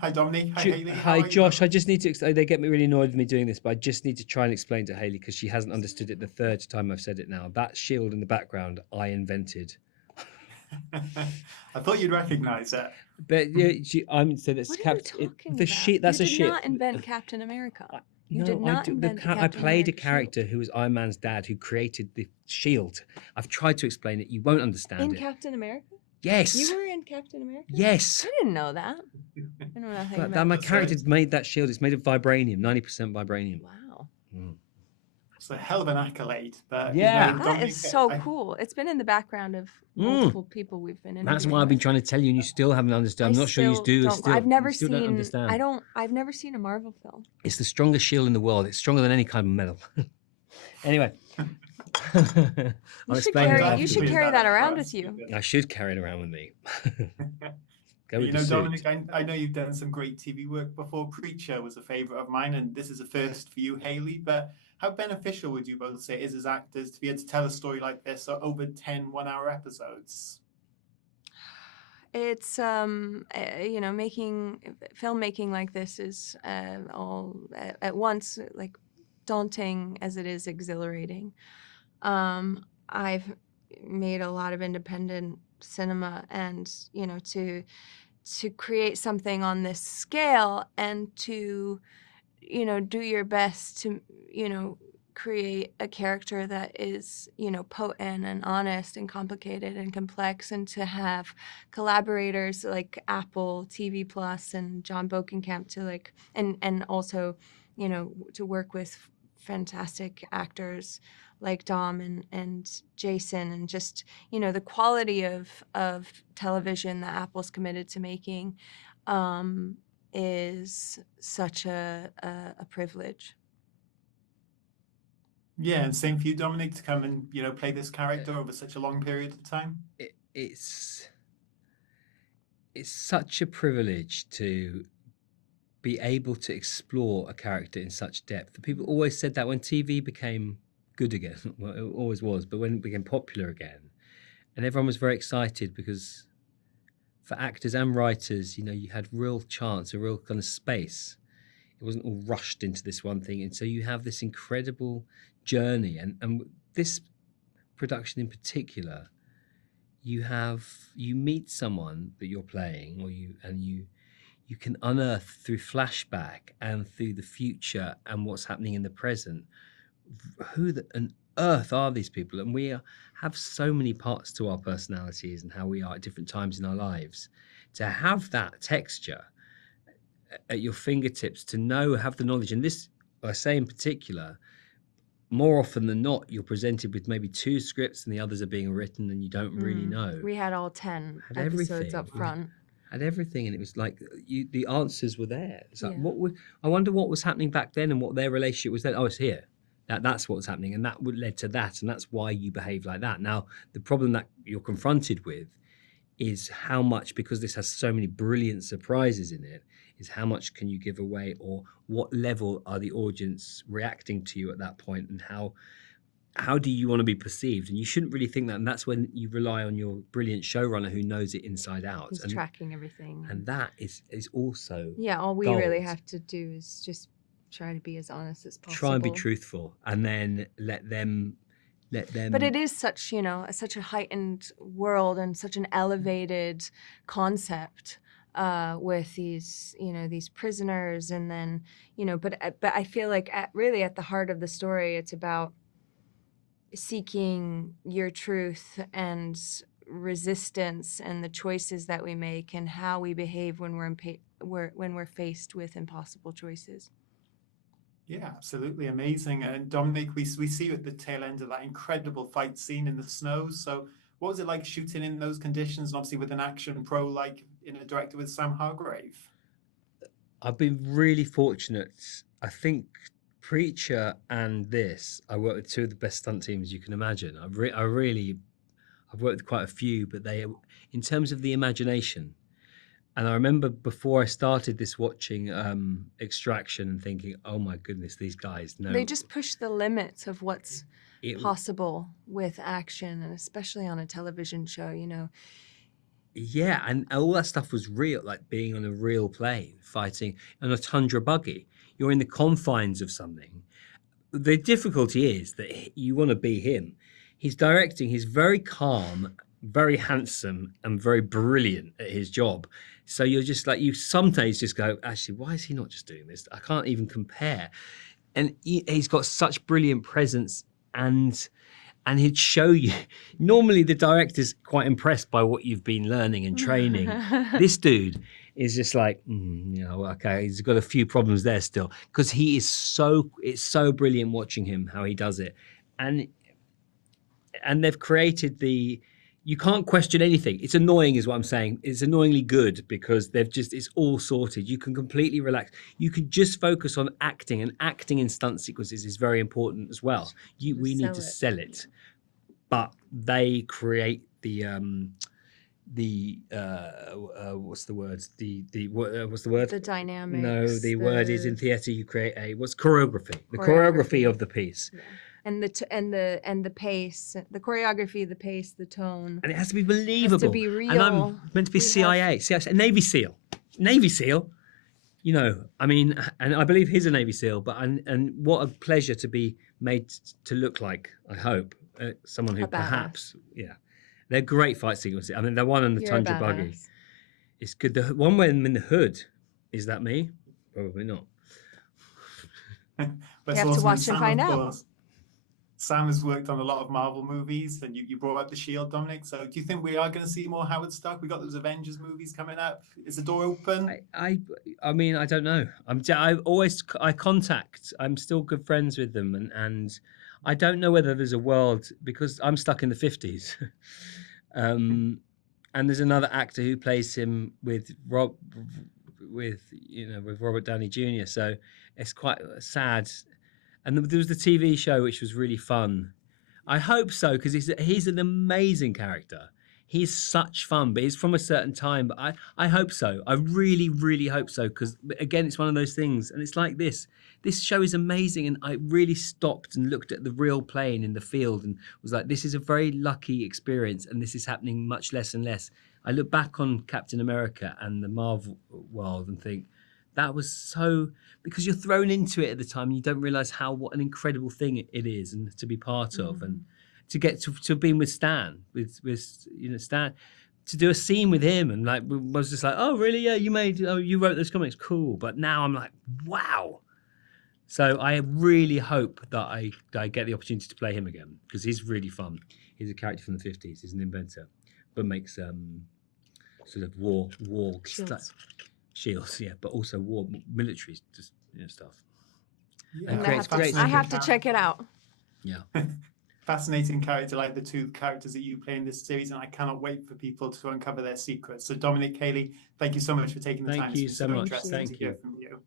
Hi, Dominic. Hi, Haley. How Hi, are you Josh. both? I just need to. They get me really annoyed with me doing this, but I just need to try and explain to Haley because she hasn't understood it the third time I've said it now. That shield in the background, I invented. I thought you'd recognize it. But yeah, I'm so that's What are you talking the about? ship. That's You a did ship. not invent Captain America. You did No, I not do. invent the I Captain played a America character shield. who was Iron Man's dad, who created the shield. I've tried to explain it. You won't understand In it. Captain America? Yes. You were in Captain America? Yes. I didn't know that. I know nothing But about my it. character made that shield. It's made of vibranium, 90% vibranium. Wow. Mm. It's a hell of an accolade, but Yeah. That Dominic, is so cool. It's been in the background of multiple people we've been interviewing. That's why I've been with. trying to tell you, and you still haven't understood. I'm not sure you do. Don't, Still, I've never you still seen. don't understand. I've never seen a Marvel film. It's the strongest shield in the world. It's stronger than any kind of metal. Anyway, I'll explain it You should afterwards. carry that around with you. I should carry it around with me. Go with You the know, suit. Dominic, I know you've done some great TV work before. Preacher was a favorite of mine, and this is a first for you, Haley. But how beneficial would you both say it is as actors to be able to tell a story like this over 10 one-hour episodes? It's making filmmaking like this is all at once like daunting as it is exhilarating. I've made a lot of independent cinema, and to create something on this scale and to do your best to create a character that is potent and honest and complicated and complex, and to have collaborators like Apple TV Plus and John Bokenkamp to and also to work with fantastic actors like Dom and Jason, and just the quality of television that Apple's committed to making is such a privilege. Yeah, and same for you, Dominic, to come and play this character over such a long period of time. It's such a privilege to be able to explore a character in such depth. People always said that when TV became good again, well, it always was, but when it became popular again, and everyone was very excited because for actors and writers, you had real chance, a real kind of space. It wasn't all rushed into this one thing, and so you have this incredible journey, and this production in particular, you meet someone that you're playing, or you can unearth through flashback and through the future and what's happening in the present, who on earth are these people? And we have so many parts to our personalities and how we are at different times in our lives. To have that texture at your fingertips, to have the knowledge, and this I say in particular, more often than not, you're presented with maybe 2 scripts and the others are being written and you don't really know. We had all 10 had episodes everything up front. Had everything, and it was like the answers were there. It's like, Yeah. I wonder what was happening back then and what their relationship was then. Oh, it's here. That's what's happening, and that would led to that, and that's why you behave like that. Now, the problem that you're confronted with is how much, because this has so many brilliant surprises in it, is how much can you give away, or what level are the audience reacting to you at that point, and how do you want to be perceived? And you shouldn't really think that, and that's when you rely on your brilliant showrunner who knows it inside out. He's tracking everything. And that is also all we gold. really have to do is just try to be as honest as possible. Try and be truthful, and then let them. But it is such a heightened world and such an elevated concept with these prisoners, and then but I feel like really at the heart of the story, it's about seeking your truth and resistance and the choices that we make and how we behave when we're faced with impossible choices. Yeah, absolutely amazing. And Dominic, we see you at the tail end of that incredible fight scene in the snow. So what was it like shooting in those conditions, and obviously with an action pro like director with Sam Hargrave? I've been really fortunate. I think Preacher and this, I worked with 2 of the best stunt teams you can imagine. I've worked with quite a few, but they, in terms of the imagination. And I remember before I started this watching Extraction and thinking, oh my goodness, these guys know. They just push the limits of what's possible with action, and especially on a television show. Yeah, and all that stuff was real, like being on a real plane, fighting on a tundra buggy. You're in the confines of something. The difficulty is that you want to be him. He's directing, he's very calm, very handsome, and very brilliant at his job. So you're just like, you sometimes just go, actually, why is he not just doing this? I can't even compare. And he's got such brilliant presence, and he'd show you. Normally, the director's quite impressed by what you've been learning and training. This dude is just like, okay, he's got a few problems there still, because it's so brilliant watching him, how he does it. And they've created you can't question anything. It's annoying is what I'm saying. It's annoyingly good because it's all sorted. You can completely relax. You can just focus on acting, and acting in stunt sequences is very important as well. We need to sell it. But they create what's the word? What's the word? The dynamics. No, the word is in theatre. You create choreography. The choreography of the piece. Yeah. And the pace, the choreography, the pace, the tone. And it has to be believable. It has to be real. And I'm meant to be CIA, Navy SEAL. Navy SEAL. I mean, and I believe he's a Navy SEAL, but and what a pleasure to be made to look like, I hope, someone who perhaps, they're great fight sequences. I mean, the one on the tundra buggy, it's good. The one where I'm in the hood, is that me? Probably not. You have to watch and find out. Sam has worked on a lot of Marvel movies, and you brought up the Shield, Dominic. So do you think we are going to see more Howard Stark? We got those Avengers movies coming up. Is the door open? I mean, I don't know. I'm still good friends with them, and I don't know whether there's a world, because I'm stuck in the 50s. And there's another actor who plays him with Robert Downey Jr. So it's quite sad. And there was the TV show, which was really fun. I hope so, because he's an amazing character. He's such fun, but he's from a certain time. But I hope so. I really, really hope so, because, again, it's one of those things. And it's like this. This show is amazing, and I really stopped and looked at the real plane in the field and was like, this is a very lucky experience, and this is happening much less and less. I look back on Captain America and the Marvel world and think, that was so... because you're thrown into it at the time and you don't realize what an incredible thing it is, and to be part of, and to get to be with Stan, with Stan, to do a scene with him, and like was just like, oh really, yeah, you wrote those comics, cool. But now I'm like, wow. So I really hope that I get the opportunity to play him again, because he's really fun. He's a character from the 50s. He's an inventor, but makes sort of war shields, yeah, but also war military stuff. Yeah. And I have to check it out. Yeah. Fascinating character, like the two characters that you play in this series, and I cannot wait for people to uncover their secrets. So Dominic, Kaylee, thank you so much for taking the time. Thank you so much. Interesting to hear from you.